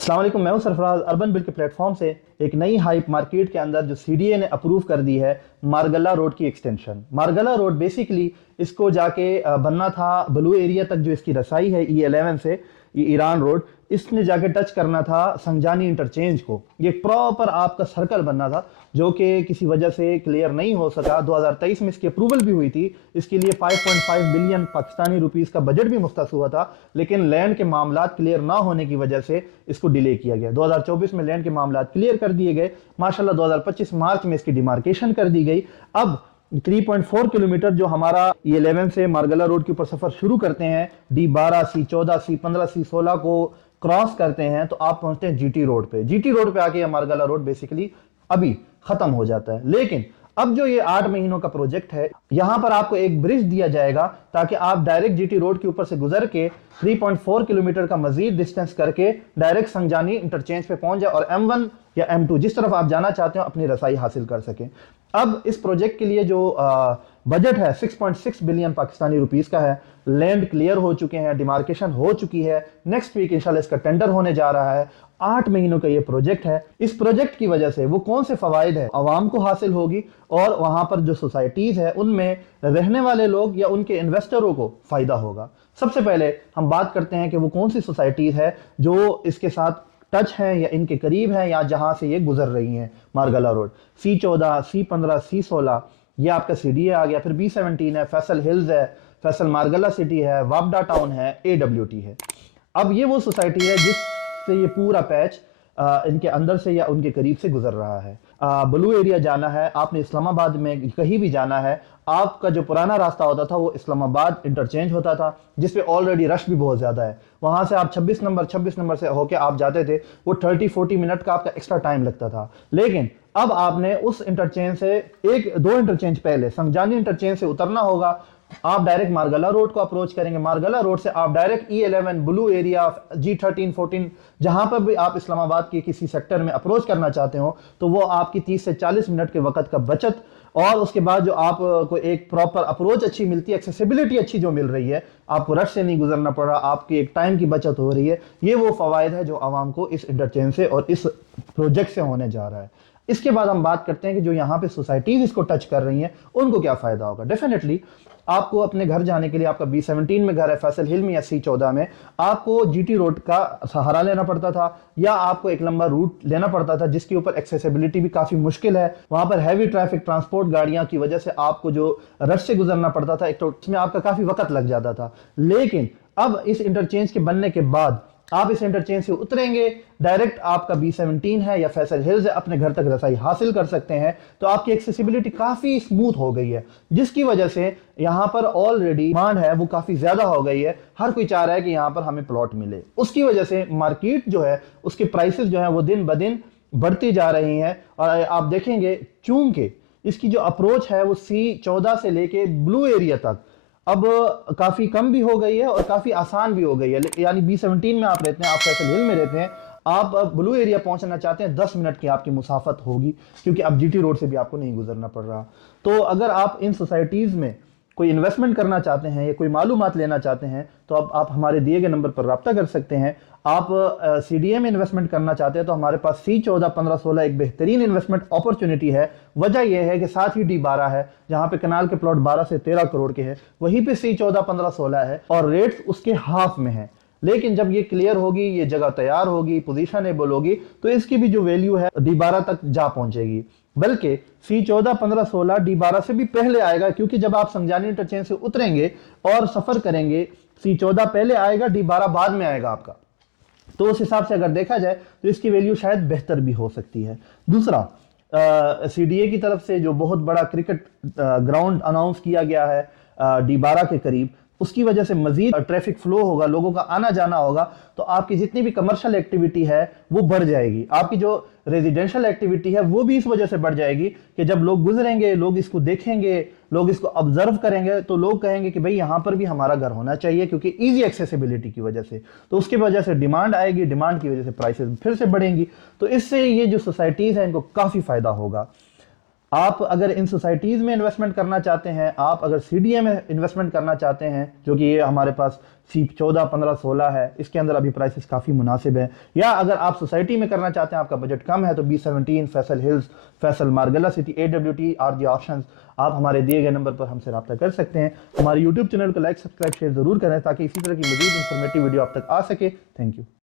अस्सलाम वालेकुम, मैं हूं सरफराज। अर्बन बिल के प्लेटफॉर्म से एक नई हाइप मार्केट के अंदर जो सीडीए ने अप्रूव कर दी है, मारगला रोड की एक्सटेंशन। मारगला रोड बेसिकली इसको जाके बनना था ब्लू एरिया तक, जो इसकी रसाई है E11 से ईरान रोड, इसने जाके टच करना था संजानी इंटरचेंज को। ये प्रॉपर आपका सर्कल बनना था, जो कि किसी वजह से क्लियर नहीं हो सका। 2023 में इसकी अप्रूवल भी हुई थी। इसके लिए 5.5 बिलियन पाकिस्तानी रुपीस का बजट भी मुख्तस हुआ था, लेकिन लैंड के मामलात क्लियर ना होने की वजह से इसको डिले किया गया। 2024 में लैंड के मामलात क्लियर कर दिए गए। माशाल्लाह 2025 मार्च में इसकी डिमार्केशन कर दी गई। अब 3.4 किलोमीटर जो हमारा E11 से मारगला रोड के ऊपर सफर शुरू करते हैं, D12, C14, C15, C16 को क्रॉस करते हैं तो आप पहुंचते हैं जीटी रोड पे। जीटी रोड पे आके मारगला रोड बेसिकली अभी खत्म हो जाता है। लेकिन अब जो ये 8 महीनों का प्रोजेक्ट है, यहां पर आपको एक ब्रिज दिया जाएगा ताकि आप डायरेक्ट जीटी रोड के ऊपर से गुजर के 3.4 किलोमीटर का मजीद डिस्टेंस करके डायरेक्ट संजानी इंटरचेंज पे पहुंच जाए और M1 या M2 जिस तरफ आप जाना चाहते हो अपनी रसाई हासिल कर सकें। अब इस प्रोजेक्ट के लिए जो बजट है 6.6 बिलियन पाकिस्तानी रुपीस का है। लैंड क्लियर हो चुके हैं, डिमार्केशन हो चुकी है। नेक्स्ट वीक इंशाल्लाह इसका टेंडर होने जा रहा है। 8 महीनों का ये प्रोजेक्ट है। इस प्रोजेक्ट की वजह से वो कौन से फवायद है आवाम को हासिल होगी और वहां पर जो सोसाइटीज है उनमें रहने वाले लोग या उनके इन्वेस्टरों को फायदा होगा। सबसे पहले हम बात करते हैं कि वो कौन सी सोसाइटीज है जो इसके साथ टच है या इनके करीब है या जहां से ये गुजर रही हैं। Margalla road C14, C15, C16, ये आपका CDA आ गया। फिर B17 है, फैसल हिल्स है, फैसल मारगला सिटी है, वापडा टाउन है, AWT है। अब ये वो सोसाइटी है जिससे ये पूरा पैच इनके अंदर से या उनके करीब से गुजर रहा है। ब्लू एरिया जाना है आपने, इस्लामाबाद में कहीं भी जाना है, आपका जो पुराना रास्ता होता था वो इस्लामाबाद इंटरचेंज होता था, जिसपे ऑलरेडी रश भी बहुत ज्यादा है। वहां से आप 26 नंबर से होके आप जाते थे, वो 30-40 मिनट का आपका एक्स्ट्रा टाइम लगता था। लेकिन अब आपने उस इंटरचेंज से एक दो इंटरचेंज पहले संजानी इंटरचेंज से उतरना होगा। आप डायरेक्ट मारगला रोड को अप्रोच करेंगे। मारगला रोड से आप direct E11 blue area, G13, 14, जहां पर भी आप इस्लामाबाद के किसी सेक्टर में अप्रोच करना चाहते हो, तो वो आपकी 30 से 40 मिनट के वक्त का बचत, और उसके बाद जो आपको एक प्रॉपर अप्रोच अच्छी मिलती है, एक्सेसिबिलिटी अच्छी जो मिल रही है, आपको रश से नहीं गुजरना पड़ रहा, आपकी एक टाइम की बचत हो रही है। ये वो फवायद है जो आवाम को इस इंटरचेंज से और इस प्रोजेक्ट से होने जा रहा है। इसके बाद हम बात करते हैं कि जो यहाँ पे सोसाइटीज इसको टच कर रही हैं उनको क्या फायदा होगा। डेफिनेटली आपको अपने घर जाने के लिए, आपका B17 में घर है, फैसल हिल में या C14 में, आपको जीटी रोड का सहारा लेना पड़ता था या आपको एक लंबा रूट लेना पड़ता था जिसके ऊपर एक्सेसिबिलिटी भी काफी मुश्किल है। वहां पर हैवी ट्रैफिक ट्रांसपोर्ट गाड़ियां की वजह से आपको जो रश से गुजरना पड़ता था, एक तो उसमें आपका काफी वक्त लग जाता था। लेकिन अब इस इंटरचेंज के बनने के बाद आप इस इंटरचेंज से उतरेंगे, डायरेक्ट आपका B17 है या फैसल हिल्स है, अपने घर तक रसाई हासिल कर सकते हैं। तो आपकी एक्सेसिबिलिटी काफी स्मूथ हो गई है, जिसकी वजह से यहां पर ऑलरेडी डिमांड है वो काफी ज्यादा हो गई है। हर कोई चाह रहा है कि यहां पर हमें प्लॉट मिले। उसकी वजह से मार्केट जो है उसके प्राइसेस जो है वो दिन ब दिन बढ़ती जा रही हैं। और आप देखेंगे चूंकि इसकी जो अप्रोच है वो C14 से लेके ब्लू एरिया तक अब काफी कम भी हो गई है और काफी आसान भी हो गई है। यानी B17 में आप रहते हैं, आप फैसल हिल में रहते हैं, आप ब्लू एरिया पहुंचना चाहते हैं, 10 मिनट की आपकी मुसाफत होगी, क्योंकि अब जीटी रोड से भी आपको नहीं गुजरना पड़ रहा। तो अगर आप इन सोसाइटीज में कोई इन्वेस्टमेंट करना चाहते हैं या कोई मालूमात लेना चाहते हैं तो अब आप हमारे दिए गए नंबर पर रब्ता कर सकते हैं। आप CDA में इन्वेस्टमेंट करना चाहते हैं तो हमारे पास C14, 15, 16 एक बेहतरीन इन्वेस्टमेंट अपॉर्चुनिटी है। वजह यह है कि साथ ही D12 है जहां पे कनाल के प्लॉट 12 से 13 करोड़ के हैं, वहीं पे C14, 15, 16 है और रेट्स उसके हाफ में है। लेकिन जब ये क्लियर होगी, ये जगह तैयार होगी, पोजीशनेबल होगी, तो इसकी भी जो वैल्यू है D12 तक जा पहुंचेगी। बल्कि C14, 15, 16 D12 से भी पहले आएगा, क्योंकि जब आप संजानी इंटरचेंज से उतरेंगे और सफर करेंगे, C14 पहले आएगा, D12 बाद में आएगा आपका। तो उस हिसाब से अगर देखा जाए तो इसकी वैल्यू शायद बेहतर भी हो सकती है। दूसरा, CDA की तरफ से जो बहुत बड़ा क्रिकेट ग्राउंड अनाउंस किया गया है D12 के करीब, उसकी वजह से मजीद ट्रैफिक फ्लो होगा, लोगों का आना जाना होगा, तो आपकी जितनी भी कमर्शियल एक्टिविटी है वो बढ़ जाएगी। आपकी जो रेजिडेंशियल एक्टिविटी है वो भी इस वजह से बढ़ जाएगी कि जब लोग गुजरेंगे, लोग इसको देखेंगे, लोग इसको ऑब्जर्व करेंगे, तो लोग कहेंगे कि भाई यहां पर भी हमारा घर होना चाहिए, क्योंकि इजी एक्सेसिबिलिटी की वजह से। तो उसकी वजह से डिमांड आएगी, डिमांड की वजह से प्राइसेस फिर से बढ़ेंगी। तो इससे ये जो सोसाइटीज हैं इनको काफी फायदा होगा। आप अगर इन सोसाइटीज़ में इन्वेस्टमेंट करना चाहते हैं, आप अगर सीडीए में इन्वेस्टमेंट करना चाहते हैं, जो कि ये हमारे पास सी 14, 15, 16 है, इसके अंदर अभी प्राइसेस काफ़ी मुनासिब है, या अगर आप सोसाइटी में करना चाहते हैं, आपका बजट कम है, तो B17, Faisal hills, Faisal Margalla city, AWT are the options. आप हमारे दिए गए नंबर पर हमसे रब्ता कर सकते हैं। हमारे यूट्यूब चैनल को लाइक, सब्सक्राइब, शेयर ज़रूर करें ताकि इसी तरह की मज़ीद इंफॉर्मेटिव वीडियो आप तक आ सके। Thank you.